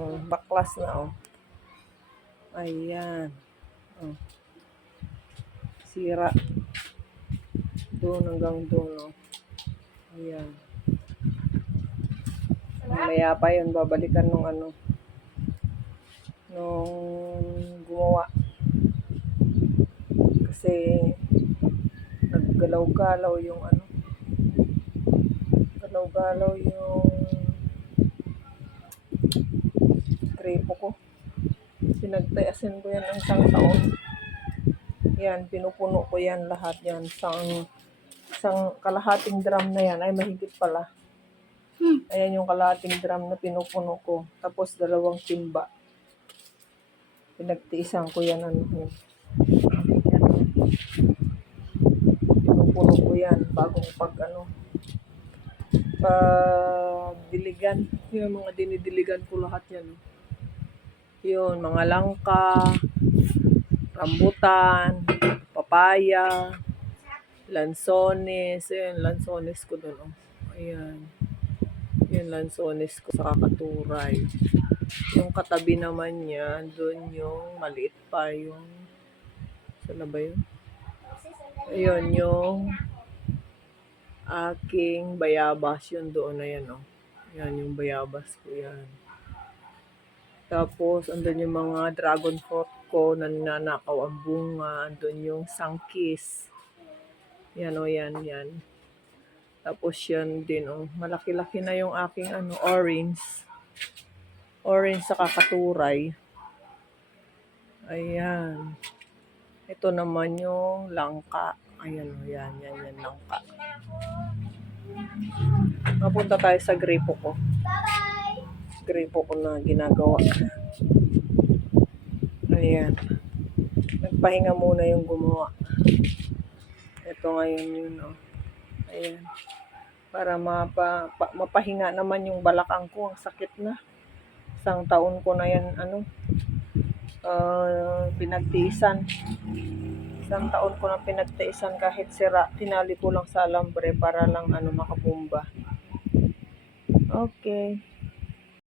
Oh, baklas na oh. Ayan. Oh. Sira. Doon hanggang doon oh. Ayan. Mamaya pa yun, babalikan nung ano. Nung gumawa. Kasi naggalaw-galaw yung ano. Galaw-galaw yung gripo ko. Pinagtayasin ko yan ng isang taon. Yan, pinupuno ko yan lahat yan. Isang, isang kalahating drum na yan. Ay, mahigit pala. Ayan yung kalahating drum na pinupuno ko. Tapos dalawang timba. Pinagtiisan ko yan. Ano, yan. Pinupuno ko yan bagong pag ano pag diligan. Yung mga dinidiligan ko lahat yan. oh. Yun, mga langka, rambutan, papaya, lansones. Ayan, lansones ko dun. Oh. Ayan. Yung lansones ko sa kakaturay. Yung katabi naman niya, doon yung maliit pa yung saan ba yun? Ayun, yung aking bayabas yun doon na yan, oh. Yan, yung bayabas ko yan. Tapos, andun yung mga dragon fruit ko na nanakaw ang bunga. Andun yung sangkis. Yan, oh, yan, yan. Tapos yan din, oh. Malaki-laki na yung aking, ano, orange. Orange sa kakaturay. Ayan. Ito naman yung langka. Ayan, oh, yan, yan, yan, langka. Mapunta tayo sa gripo ko. Gripo ko na ginagawa. Ayan. Nagpahinga muna yung gumawa. Ito ngayon yun, oh. Ayan. Para mapa, pa, mapahinga naman yung balakang ko. Ang sakit na. Isang taon ko na yan, ano, uh, pinagtiisan. Isang taon ko na pinagtiisan kahit sira. Tinali ko lang sa alambre para lang ano makabumba. Okay.